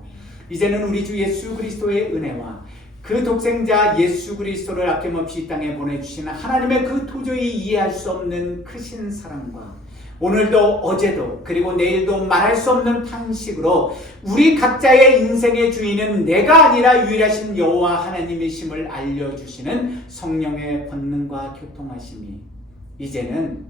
이제는 우리 주 예수 그리스도의 은혜와 그 독생자 예수 그리스도를 아낌없이 이 땅에 보내주시는 하나님의 그 도저히 이해할 수 없는 크신 사랑과 오늘도 어제도 그리고 내일도 말할 수 없는 탄식으로 우리 각자의 인생의 주인은 내가 아니라 유일하신 여호와 하나님이심을 알려주시는 성령의 권능과 교통하심이 이제는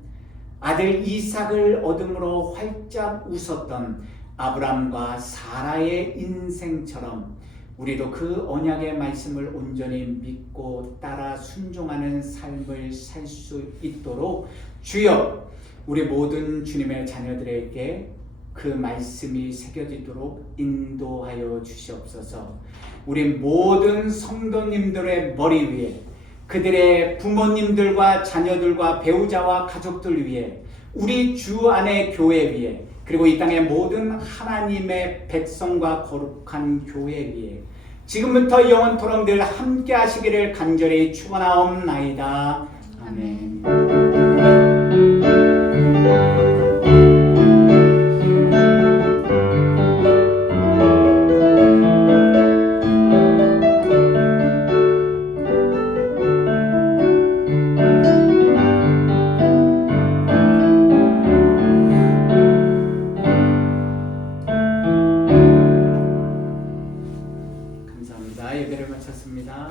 아들 이삭을 얻음으로 활짝 웃었던 아브람과 사라의 인생처럼 우리도 그 언약의 말씀을 온전히 믿고 따라 순종하는 삶을 살 수 있도록 주여, 우리 모든 주님의 자녀들에게 그 말씀이 새겨지도록 인도하여 주시옵소서. 우리 모든 성도님들의 머리 위에, 그들의 부모님들과 자녀들과 배우자와 가족들 위에, 우리 주 안의 교회 위에, 그리고 이 땅의 모든 하나님의 백성과 거룩한 교회 위에 지금부터 영원토록 늘 함께 하시기를 간절히 축원하옵나이다. 아멘. 예배를 마쳤습니다.